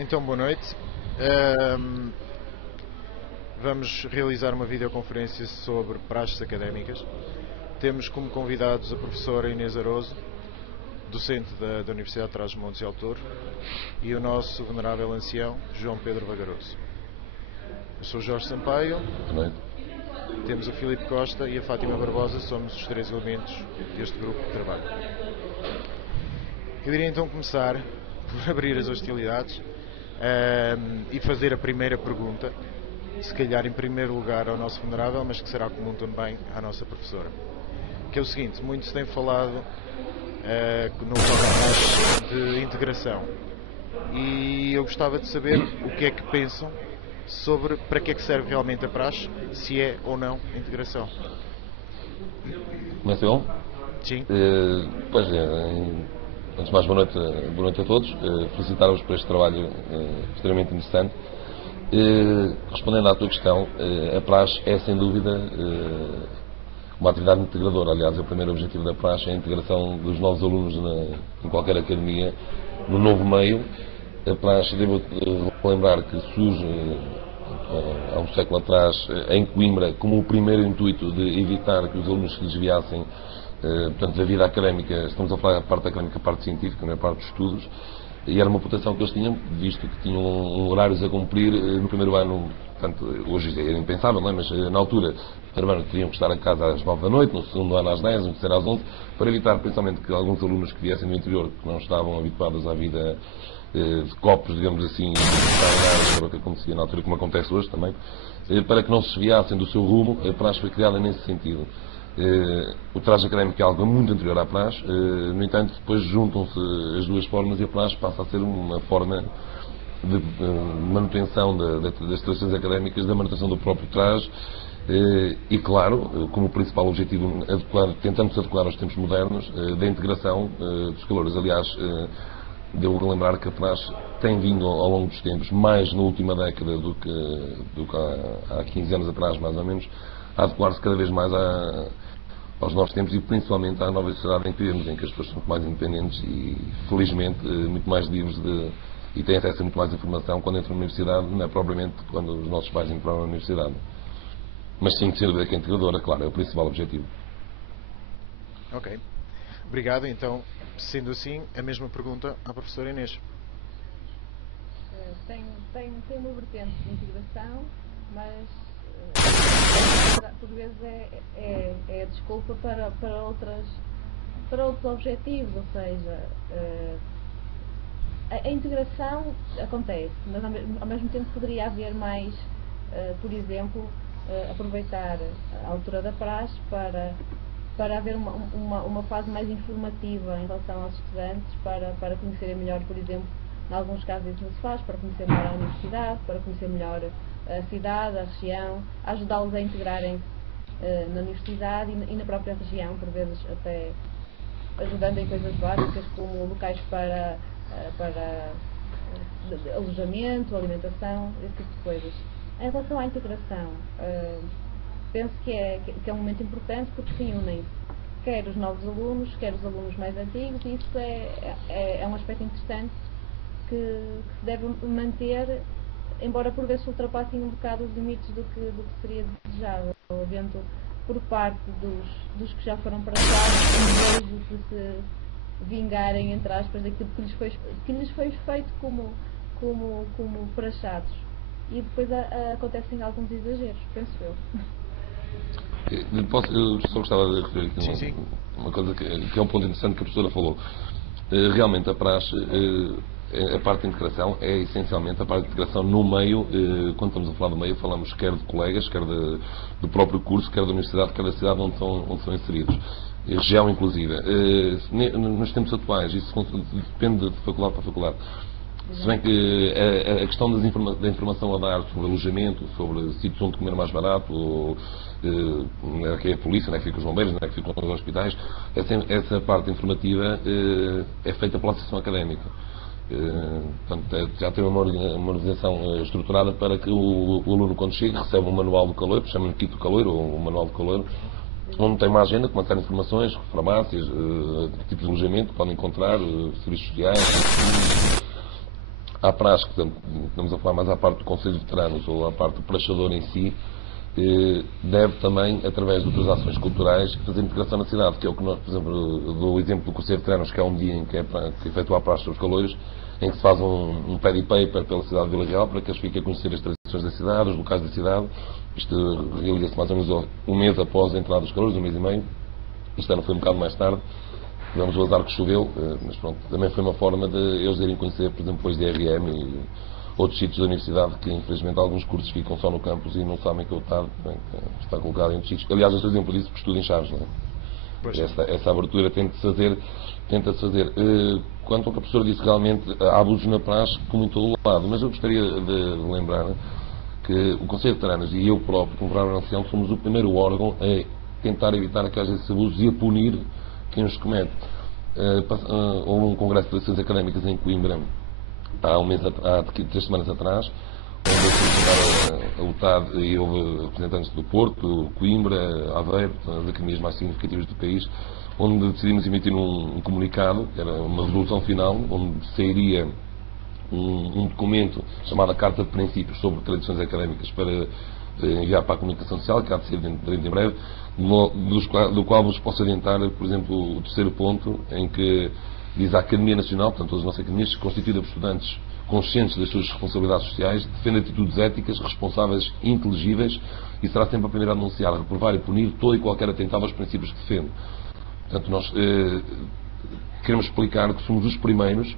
Então, boa noite. Vamos realizar uma videoconferência sobre praxes académicas. Temos como convidados a professora Inês Aroso, docente da Universidade de Trás-os-Montes e Alto Douro, e o nosso venerável ancião, João Pedro Vagaroso. Eu sou Jorge Sampaio. Boa noite. Temos o Filipe Costa e a Fátima Barbosa, somos os três elementos deste grupo de trabalho. Eu iria então começar por abrir as hostilidades e fazer a primeira pergunta, se calhar em primeiro lugar ao nosso venerável, mas que será comum também à nossa professora, que é o seguinte: muito se tem falado no podcast de integração, e eu gostava de saber o que é que pensam sobre para que é que serve realmente a praxe, se é ou não integração. Começo eu? Sim. Antes de mais, boa noite a todos. Felicitar-vos por este trabalho extremamente interessante. Respondendo à tua questão, a praxe é sem dúvida uma atividade integradora. Aliás, o primeiro objetivo da praxe é a integração dos novos alunos em qualquer academia no novo meio. A praxe, devo lembrar que surge há um século atrás em Coimbra como o primeiro intuito de evitar que os alunos se desviassem da vida académica. Estamos a falar da parte académica, a parte científica, não é a parte de estudos, e era uma proteção que eles tinham, visto que tinham horários a cumprir no primeiro ano. Portanto, hoje era impensável, não é? Mas na altura, no primeiro ano teriam que estar a casa às 9 da noite, no segundo ano às 10, no terceiro às 11, para evitar principalmente que alguns alunos que viessem do interior, que não estavam habituados à vida de copos, digamos assim, era o que acontecia na altura, como acontece hoje também, para que não se desviassem do seu rumo. A praxe foi criada nesse sentido. O traje académico é algo muito anterior à praxe, no entanto, depois juntam-se as duas formas e a praxe passa a ser uma forma de manutenção das tradições académicas, da manutenção do próprio traje e, claro, como principal objetivo, tentamos adequar aos tempos modernos, da integração dos calores. Aliás, devo lembrar que a praxe tem vindo ao longo dos tempos, mais na última década do que há 15 anos atrás, mais ou menos, a adequar-se cada vez mais aos novos tempos e principalmente à nova sociedade em que vivemos, em que as pessoas são muito mais independentes e, felizmente, muito mais livres e têm acesso a muito mais informação quando entram na universidade, não é propriamente quando os nossos pais entraram na universidade. Mas sim, sem dúvida que a integradora, claro, é o principal objetivo. Ok. Obrigado. Então, sendo assim, a mesma pergunta à professora Inês. Tem uma vertente de integração, mas por vezes é desculpa para outros objetivos, ou seja, a integração acontece, mas ao mesmo tempo poderia haver mais, por exemplo, aproveitar a altura da praxe para haver uma fase mais informativa em relação aos estudantes, para conhecerem melhor, por exemplo, em alguns casos isso não se faz, para conhecer melhor a universidade, para conhecer melhor a cidade, a região, ajudá-los a integrarem na universidade e na própria região, por vezes até ajudando em coisas básicas como locais para alojamento, alimentação, esse tipo de coisas. Em relação à integração, penso que é um momento importante porque se unem quer os novos alunos, quer os alunos mais antigos, e isso é um aspecto interessante que se deve manter, embora por vezes ultrapassem um bocado os limites do que seria desejável, havendo por parte dos que já foram para trás um desejo de se vingarem, entre aspas, daquilo que lhes foi feito como praxados. E depois acontecem alguns exageros, penso eu. Eu só gostava de referir aqui uma coisa que é um ponto interessante que a professora falou. Realmente a praxe, a parte de integração é essencialmente a parte de integração no meio. Quando estamos a falar do meio, falamos quer de colegas, quer do próprio curso, quer da universidade, quer da cidade onde são inseridos. Região inclusive. Nos tempos atuais, isso depende de faculdade para faculdade. Se bem que a questão da informação a dar sobre alojamento, sobre sítios onde comer mais barato, ou onde é que é a polícia, onde é que ficam os bombeiros, onde é que ficam os hospitais, essa parte informativa é feita pela associação académica. Portanto, já tem uma organização estruturada para que o aluno, quando chega, recebe um manual do caloiro, chama-lhe kit do caloiro, ou um manual do caloiro, onde tem uma agenda com uma série de informações, farmácias, tipos de alojamento que podem encontrar, serviços sociais, à praxe, portanto, estamos a falar mais à parte do Conselho de Veteranos ou à parte do praxador em si, deve também, através de outras ações culturais, fazer integração na cidade, que é o que nós, por exemplo, dou o exemplo do Conselho de Veteranos, que é um dia em que que efetua a praxe dos caloiros, em que se faz um pad e paper pela cidade de Vila Real, para que eles fiquem a conhecer as tradições da cidade, os locais da cidade. Isto realiza-se mais ou menos um mês após a entrada dos caloiros, um mês e meio. Este ano foi um bocado mais tarde. Tivemos o azar que choveu, mas pronto, também foi uma forma de eles irem conhecer, por exemplo, depois de IRM e outros sítios da universidade, que infelizmente alguns cursos ficam só no campus e não sabem que o tarde está colocado em outros sítios. Aliás, eu estou exemplo disso porque estudo em Chaves, não é? Essa abertura tenta-se fazer. Quanto ao que a professora disse, realmente há abusos na praxe como em todo o lado, mas eu gostaria de lembrar que o Conselho de Veteranos e eu próprio, como Vereador Ancião, somos o primeiro órgão a tentar evitar que haja esses abusos e a punir quem os comete. Houve um congresso de relações académicas em Coimbra há 3 semanas atrás, onde eu fui a UTAD e houve representantes do Porto, Coimbra, Aveiro, as academias mais significativas do país, onde decidimos emitir um comunicado, que era uma resolução final, onde sairia um documento chamado a Carta de Princípios sobre Tradições Académicas para enviar para a comunicação social, que há de ser dentro em breve, do qual vos posso adiantar, por exemplo, o terceiro ponto, em que diz a Academia Nacional, portanto, todas as nossas academias, constituída por estudantes conscientes das suas responsabilidades sociais, defende atitudes éticas, responsáveis e inteligíveis e será sempre a primeira a denunciar, a reprovar e punir todo e qualquer atentado aos princípios que defende. Portanto, nós queremos explicar que somos os primeiros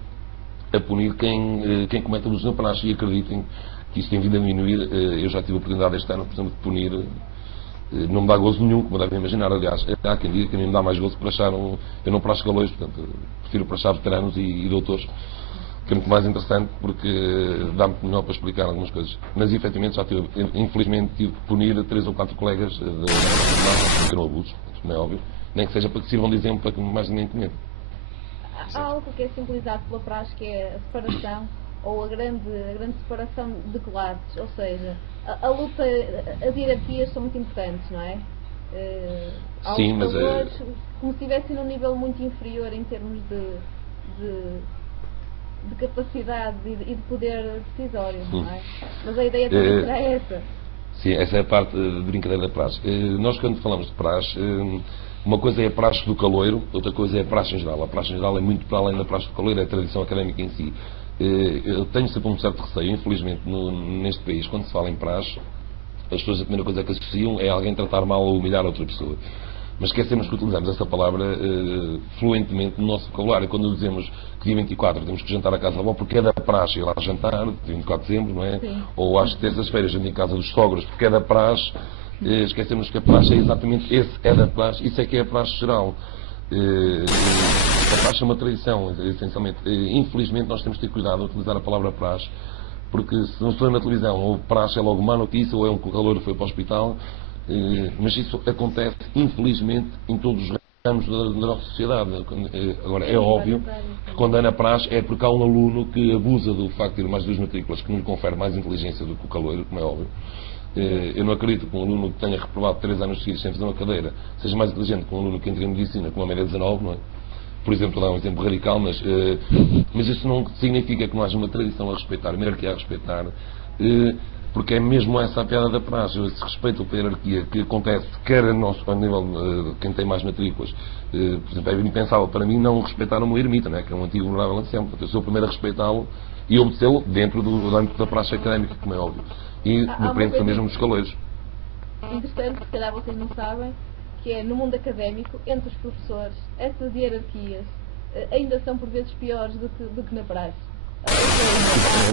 a punir quem comete abusos na praxe e acreditem que isso tem vindo a diminuir. Eu já tive a oportunidade este ano, por exemplo, de punir. Não me dá gozo nenhum, como devem imaginar. Aliás, há quem diga que nem me dá mais gozo para achar eu não praxo galões, portanto, prefiro praxar veteranos e doutores, que é muito mais interessante porque dá-me melhor para explicar algumas coisas. Mas, efetivamente, infelizmente, tive que punir 3 ou 4 colegas da que cometeram abusos, como é óbvio, nem que seja para que sirvam de exemplo para que mais ninguém cometa. Há algo que é simbolizado pela praxe, que é a separação, ou a grande separação de classes, ou seja, a luta, as hierarquias são muito importantes, não é? Sim, mas como se estivessem num nível muito inferior em termos de capacidade e de poder decisório, não é? Mas a ideia também será essa. Sim, essa é a parte de brincadeira da praxe. Nós, quando falamos de praxe, uma coisa é a praxe do caloiro, outra coisa é a praxe em geral. A praxe em geral é muito para além da praxe do caloiro, é a tradição académica em si. Eu tenho sempre um certo receio, infelizmente, neste país, quando se fala em praxe, as pessoas a primeira coisa que associam é alguém tratar mal ou humilhar outra pessoa. Mas esquecemos que utilizamos essa palavra fluentemente no nosso vocabulário. Quando dizemos que dia 24 temos que jantar à casa da avó porque é da praxe ir lá jantar, dia 24 de dezembro, não é? Sim. Ou às terças-feiras jantar em casa dos sogros porque é da praxe, esquecemos que a praxe é exatamente esse, é da praxe, isso é que é a praxe geral. A praxe é uma tradição, essencialmente. Infelizmente nós temos que ter cuidado a utilizar a palavra praxe, porque se não estou na televisão, ou praxe é logo má notícia, ou é um calor que foi para o hospital, mas isso acontece, infelizmente, em todos os ramos da nossa sociedade. Agora, é óbvio que quando é na praxe é porque há um aluno que abusa do facto de ter mais 2 matrículas, que não lhe confere mais inteligência do que o calor, como é óbvio. Eu não acredito que um aluno que tenha reprovado 3 anos seguidos sem fazer uma cadeira seja mais inteligente que um aluno que entra em medicina com uma média de 19, não é? Por exemplo, dá um exemplo radical, mas isso não significa que não haja uma tradição a respeitar, uma hierarquia a respeitar, porque é mesmo essa a piada da praxe, esse respeito pela hierarquia que acontece, quer a nível de quem tem mais matrículas. Por exemplo, é impensável para mim não respeitar um ermita, não é? Que é um antigo venerável ancião. Eu sou o primeiro a respeitá-lo e obedecê-lo dentro do âmbito da praxe académica, como é óbvio. E depende mesmo dos caloiros. Interessante, se calhar vocês não sabem, que é no mundo académico, entre os professores, essas hierarquias ainda são por vezes piores do que na praxe.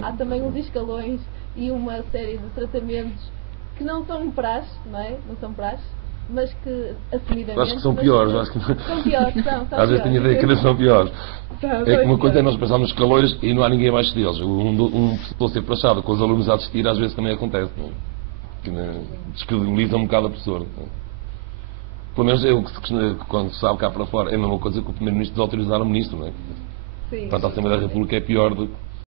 Há também uns escalões e uma série de tratamentos que não são praxe, não é? Não são praxe, mas que assumidamente... Acho que são piores. São piores, são às vezes tenho a ideia que ainda são piores. São É que uma coisa é piores. nós pensarmos nos calores e não há ninguém abaixo deles. Um professor ser praxado com os alunos a assistir às vezes também acontece. Não é? Que descredibiliza um bocado a professora. Pelo menos eu, quando sabe cá para fora, é a mesma coisa que o Primeiro-Ministro desautorizar o Ministro, não é? Sim. Portanto, a Assembleia da República é pior do que